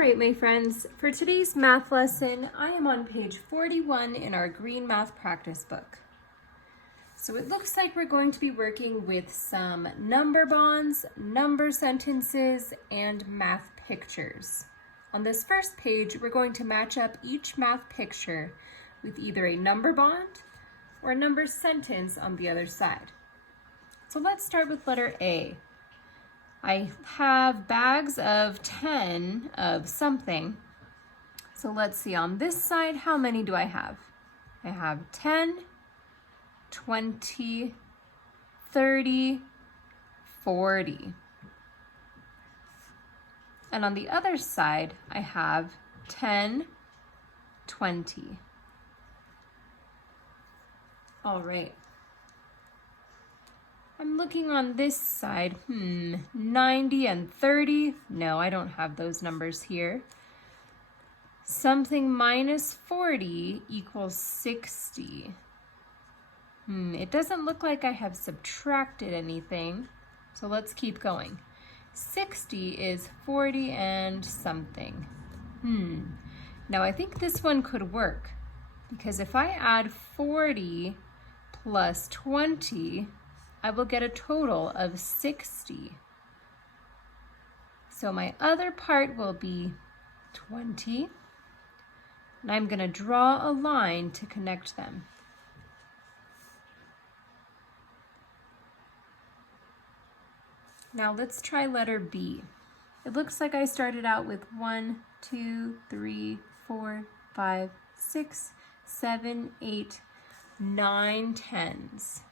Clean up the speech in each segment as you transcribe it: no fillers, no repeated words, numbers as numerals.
right, my friends, for today's math lesson, I am on page 41 in our green math practice book. So it looks like we're going to be working with some number bonds, number sentences, and math pictures. On this first page, we're going to match up each math picture with either a number bond or a number sentence on the other side. So let's start with letter A. I have bags of 10 of something. So let's see, on this side, how many do I have? I have 10, 20, 30, 40. And on the other side, I have 10, 20. All right. I'm looking on this side, 90 and 30. No, I don't have those numbers here. Something minus 40 equals 60. It doesn't look like I have subtracted anything, so let's keep going. 60 is 40 and something. Now I think this one could work, because if I add 40 plus 20, I will get a total of 60. So my other part will be 20, and I'm going to draw a line to connect them. Now let's try letter B. It looks like I started out with 1, 2, 3, 4, 5, 6, 7, 8, 9 tens.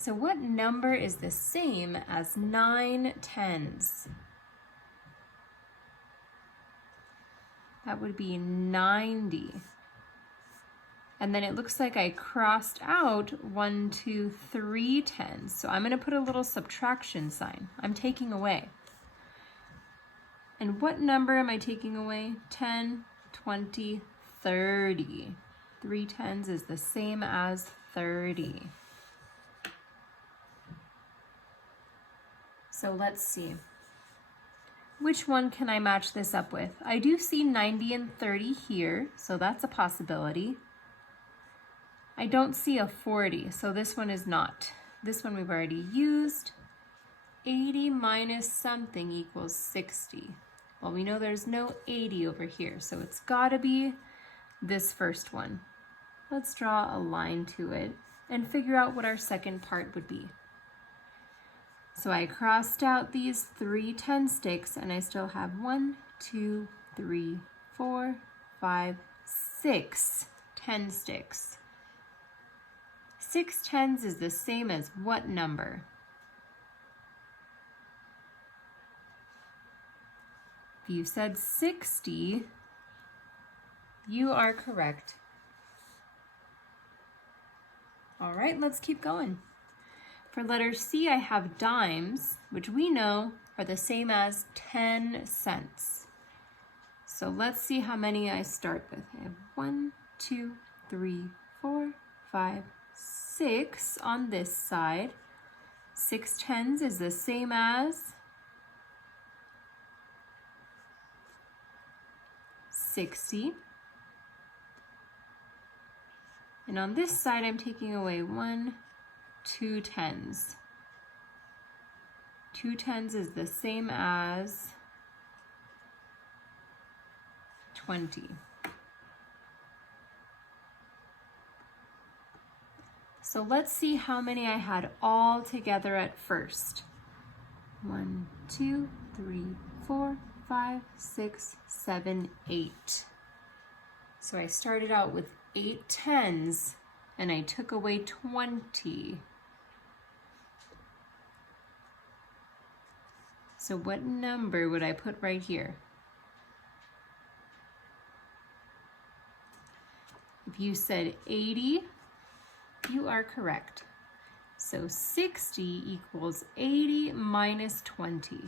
So what number is the same as 9 tens? That would be 90. And then it looks like I crossed out 1, 2, 3 tens. So I'm going to put a little subtraction sign. I'm taking away. And what number am I taking away? 10, 20, 30. 3 tens is the same as 30. So let's see. Which one can I match this up with? I do see 90 and 30 here, so that's a possibility. I don't see a 40, so this one is not. This one we've already used. 80 minus something equals 60. Well, we know there's no 80 over here, so it's gotta be this first one. Let's draw a line to it and figure out what our second part would be. So I crossed out these 3 10 sticks, and I still have 1, 2, 3, 4, 5, 6 10 sticks. 6 tens is the same as what number? If you said 60, you are correct. All right, let's keep going. For letter C, I have dimes, which we know are the same as 10 cents. So let's see how many I start with. I have 1, 2, 3, 4, 5, 6 on this side. 6 tens is the same as 60. And on this side, I'm taking away 1, 2 tens. 2 tens is the same as 20. So let's see how many I had all together at first. 1, 2, 3, 4, 5, 6, 7, 8. So I started out with 8 tens and I took away 20. So what number would I put right here? If you said 80, you are correct. So 60 equals 80 minus 20.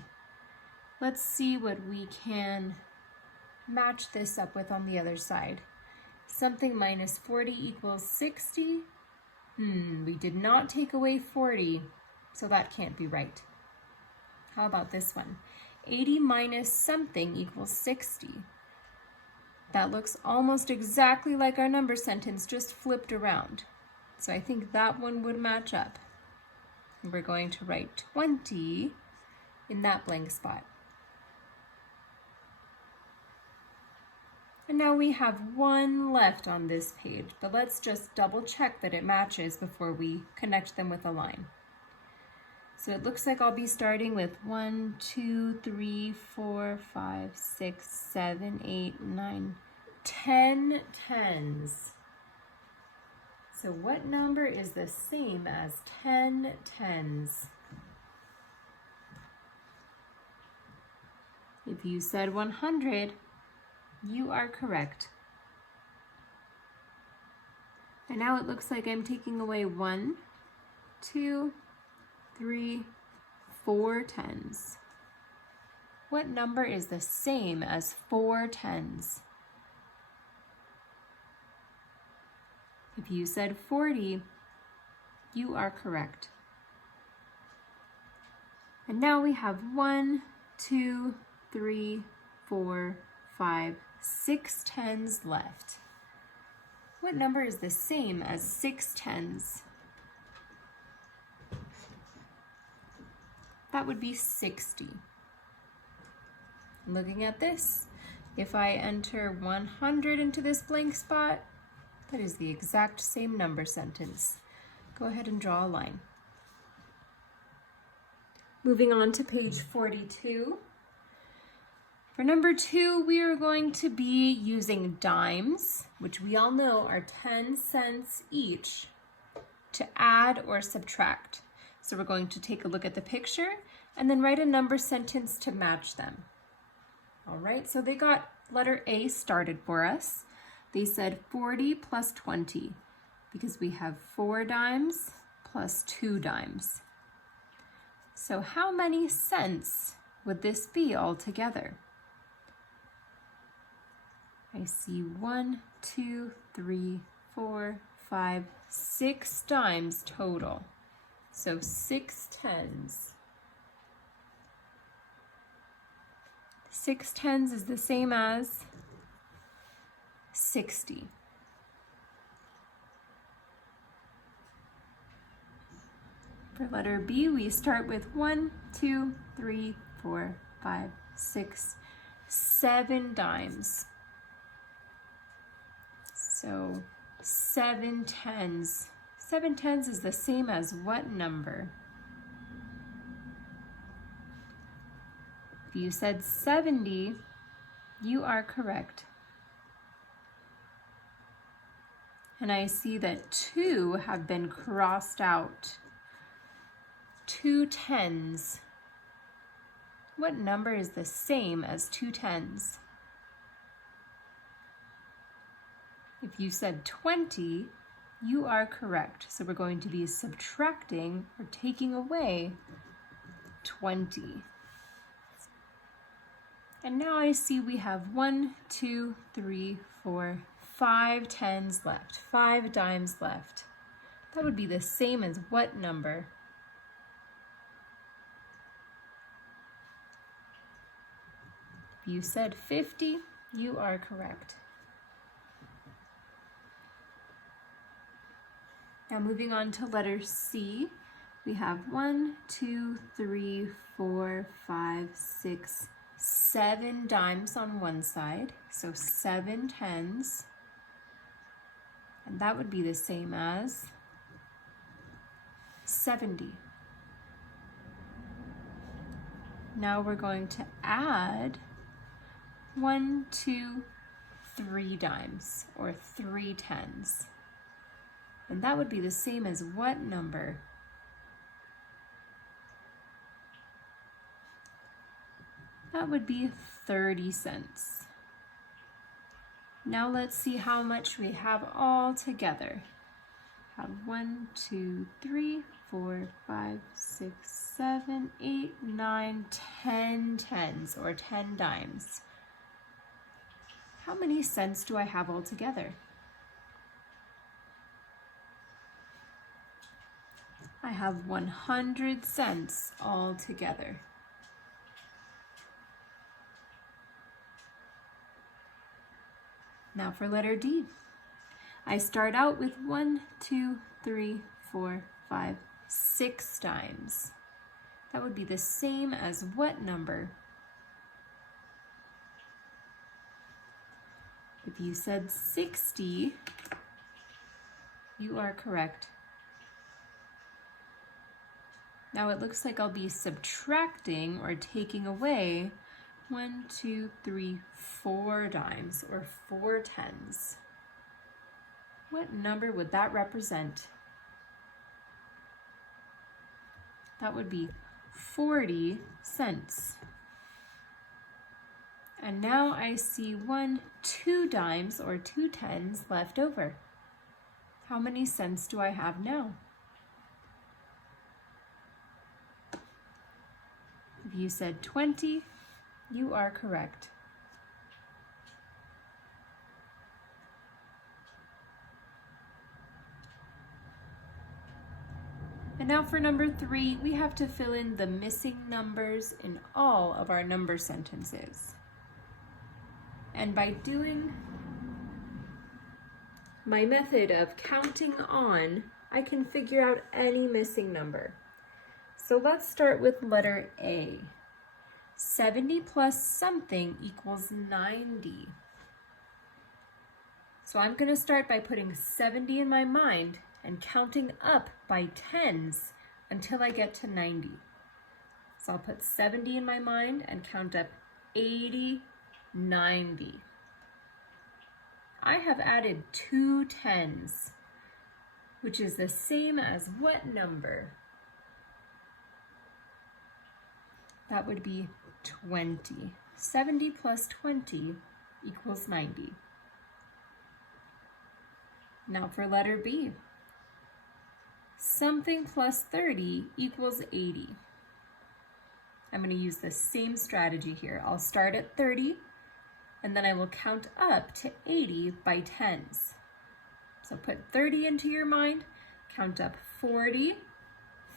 Let's see what we can match this up with on the other side. Something minus 40 equals 60. We did not take away 40, so that can't be right. How about this one? 80 minus something equals 60. That looks almost exactly like our number sentence, just flipped around. So I think that one would match up. And we're going to write 20 in that blank spot. And now we have one left on this page, but let's just double check that it matches before we connect them with a line. So it looks like I'll be starting with 1, 2, 3, 4, 5, 6, 7, 8, 9, 10 tens. So what number is the same as 10 tens? If you said 100, you are correct. And now it looks like I'm taking away 1, 2, 3, 4 tens. What number is the same as 4 tens? If you said 40, you are correct. And now we have 1, 2, 3, 4, 5, 6 tens left. What number is the same as 6 tens? That would be 60. Looking at this, if I enter 100 into this blank spot, that is the exact same number sentence. Go ahead and draw a line. Moving on to page 42. For number 2, we are going to be using dimes, which we all know are 10 cents each, to add or subtract. So we're going to take a look at the picture and then write a number sentence to match them. All right, so they got letter A started for us. They said 40 plus 20 because we have 4 dimes plus 2 dimes. So how many cents would this be altogether? I see 1, 2, 3, 4, 5, 6 dimes total. So 6 tens. 6 tens is the same as 60. For letter B, we start with 1, 2, 3, 4, 5, 6, 7 dimes. So 7 tens. 7 tens is the same as what number? If you said 70, you are correct. And I see that 2 have been crossed out. 2 tens. What number is the same as 2 tens? If you said 20, you are correct. So we're going to be subtracting or taking away 20. And now I see we have 1, 2, 3, 4, 5 tens left, 5 dimes left. That would be the same as what number? If you said 50, you are correct. Now moving on to letter C, we have 1, 2, 3, 4, 5, 6, 7 dimes on one side, so 7 tens. And that would be the same as 70. Now we're going to add 1, 2, 3 dimes, or 3 tens. And that would be the same as what number? That would be 30 cents. Now let's see how much we have all together. Have 1, 2, 3, 4, 5, 6, 7, 8, 9, 10 tens, or 10 dimes. How many cents do I have all together? I have 100 cents all together. Now for letter D. I start out with 1, 2, 3, 4, 5, 6 dimes. That would be the same as what number? If you said 60, you are correct. Now it looks like I'll be subtracting or taking away 1, 2, 3, 4 dimes or 4 tens. What number would that represent? That would be 40 cents. And now I see 1, 2 dimes or 2 tens left over. How many cents do I have now? If you said 20, you are correct. And now for number 3, we have to fill in the missing numbers in all of our number sentences. And by doing my method of counting on, I can figure out any missing number. So let's start with letter A. 70 plus something equals 90. So I'm going to start by putting 70 in my mind and counting up by tens until I get to 90. So I'll put 70 in my mind and count up 80, 90. I have added 2 tens, which is the same as what number? That would be 20. 70 plus 20 equals 90. Now for letter B. Something plus 30 equals 80. I'm going to use the same strategy here. I'll start at 30, and then I will count up to 80 by tens. So put 30 into your mind, count up 40,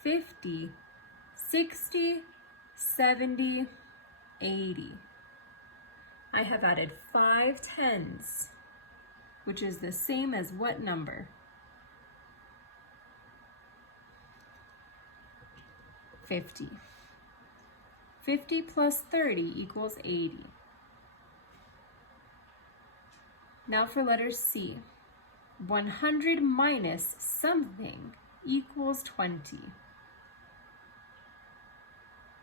50, 60, 70, 80. I have added 5 tens, which is the same as what number? 50. 50 plus 30 equals 80. Now for letter C. 100 minus something equals 20.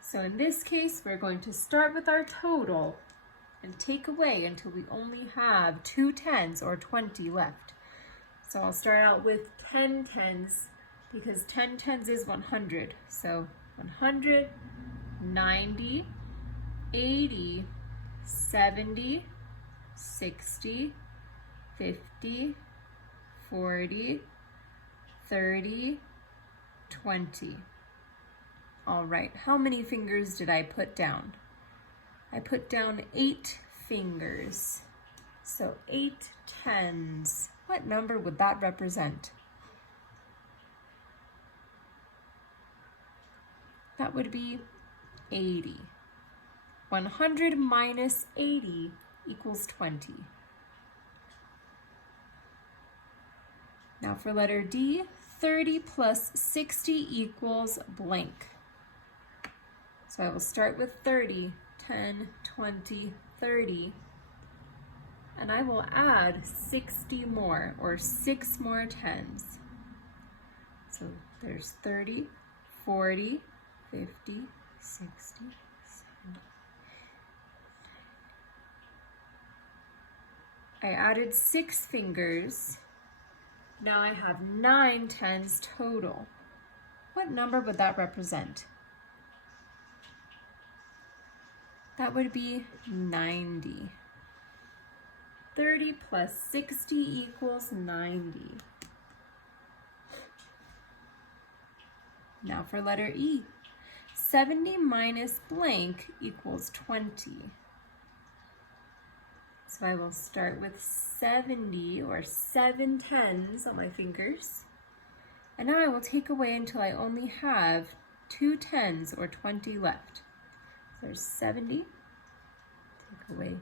So in this case, we're going to start with our total and take away until we only have 2 tens or 20 left. So I'll start out with 10 tens because 10 tens is 100. So 100, 90, 80, 70, 60, 50, 40, 30, 20. All right, how many fingers did I put down? I put down 8 fingers. So 8 tens. What number would that represent? That would be 80. 100 minus 80 equals 20. Now for letter D, 30 plus 60 equals blank. So I will start with 30, 10, 20, 30, and I will add 60 more, or 6 more tens. So there's 30, 40, 50, 60, 70. I added 6 fingers. Now I have 9 tens total. What number would that represent? That would be 90. 30 plus 60 equals 90. Now for letter E. 70 minus blank equals 20. So I will start with 70 or 7 tens on my fingers. And now I will take away until I only have 2 tens or 20 left. So there's 70, take away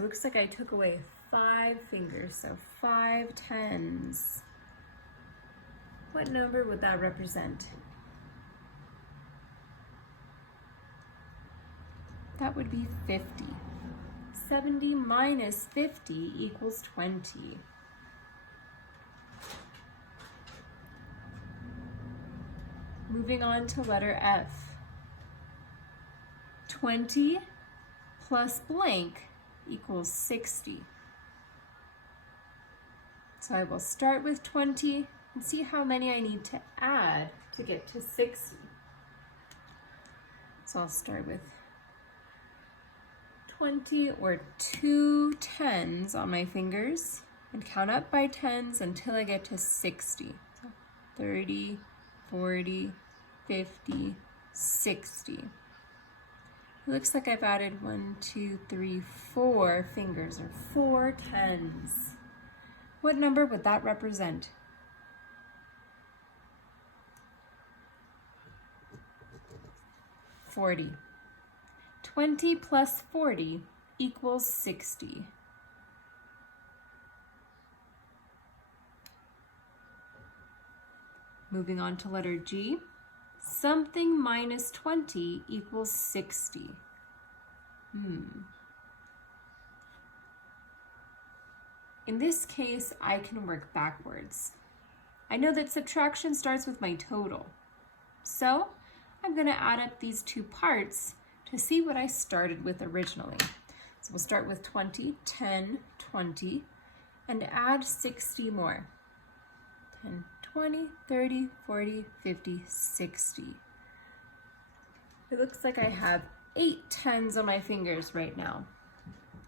It looks like I took away 5 fingers, so 5 tens. What number would that represent? That would be 50. 70 minus 50 equals 20. Moving on to letter F. 20 plus blank equals 60. So I will start with 20 and see how many I need to add to get to 60. So I'll start with 20 or 2 tens on my fingers and count up by tens until I get to 60. So 30, 40, 50, 60. It looks like I've added 1, 2, 3, 4 fingers, or 4 tens. What number would that represent? $40. 20 plus 40 equals 60. Moving on to letter G. Something minus 20 equals 60. In this case, I can work backwards. I know that subtraction starts with my total. So I'm going to add up these two parts to see what I started with originally. So we'll start with 20, 10, 20, and add 60 more. 10, 20, 30, 40, 50, 60. It looks like I have 8 tens on my fingers right now.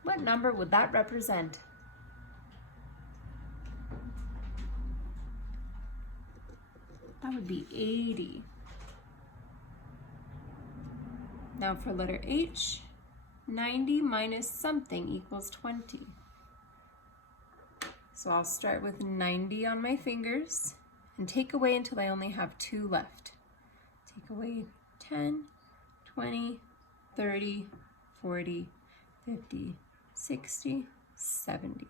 What number would that represent? That would be 80. Now for letter H, 90 minus something equals 20. So I'll start with 90 on my fingers and take away until I only have 2 left. Take away 10, 20, 30, 40, 50, 60, 70.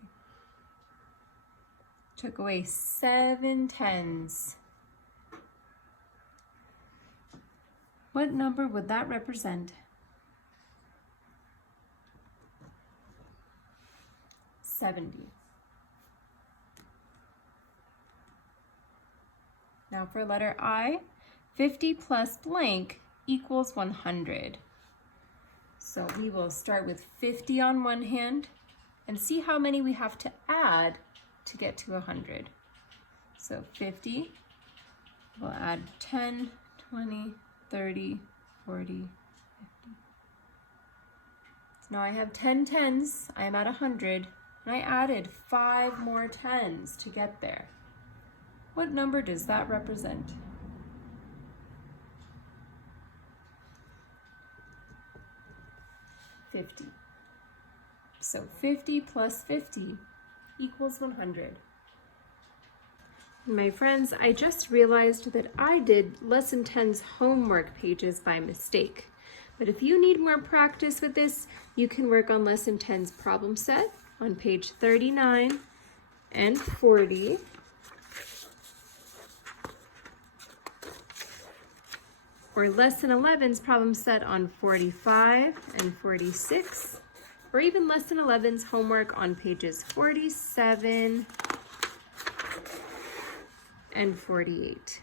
Took away 7 tens. What number would that represent? 70. Now for letter I, 50 plus blank equals 100. So we will start with 50 on one hand and see how many we have to add to get to 100. So 50, we'll add 10, 20, 30, 40, 50. So now I have 10 tens, I am at 100, and I added 5 more tens to get there. What number does that represent? 50. So 50 plus 50 equals 100. My friends, I just realized that I did Lesson 10's homework pages by mistake. But if you need more practice with this, you can work on Lesson 10's problem set on page 39 and 40. Or Lesson 11's problem set on 45 and 46. Or even Lesson 11's homework on pages 47 and 48.